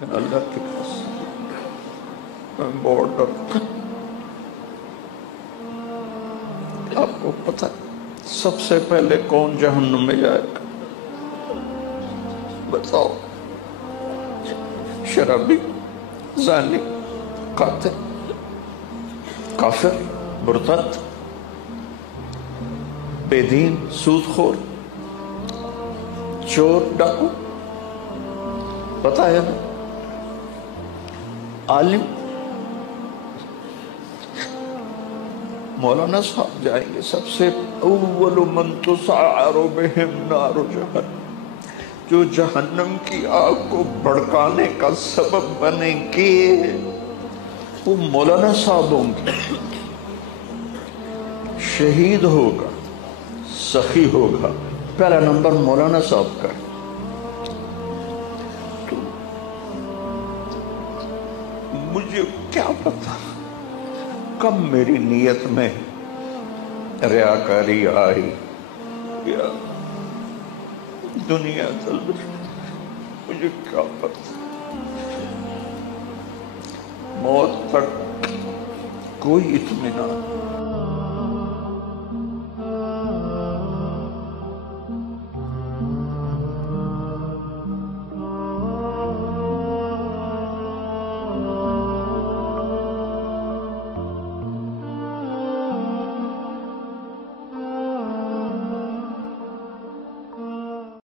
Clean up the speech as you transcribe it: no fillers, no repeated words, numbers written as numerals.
اللہ کی قسم میں بہت ڈرتا ہوں۔ آپ کو پتہ سب سے پہلے کون جہنم میں جائے گا؟ بتاؤ؟ شرابی، زانی، قاتل، کافر، مرتد، بے دین، سود خور، چور، ڈاکو، پتہ ہے نا؟ عالم، مولانا صاحب جائیں گے سب سے اول من تسعر بہم نار جہنم، جو جہنم کی آگ کو بھڑکانے کا سبب بنیں گے وہ مولانا صاحب ہوں گے۔ شہید ہوگا، سخی ہوگا، پہلا نمبر مولانا صاحب کا ہے۔ تو مجھے کیا پتا کب میری نیت میں ریاکاری آئی یا دنیا طلب، مجھے کیا پتا۔ موت تک کوئی اطمینان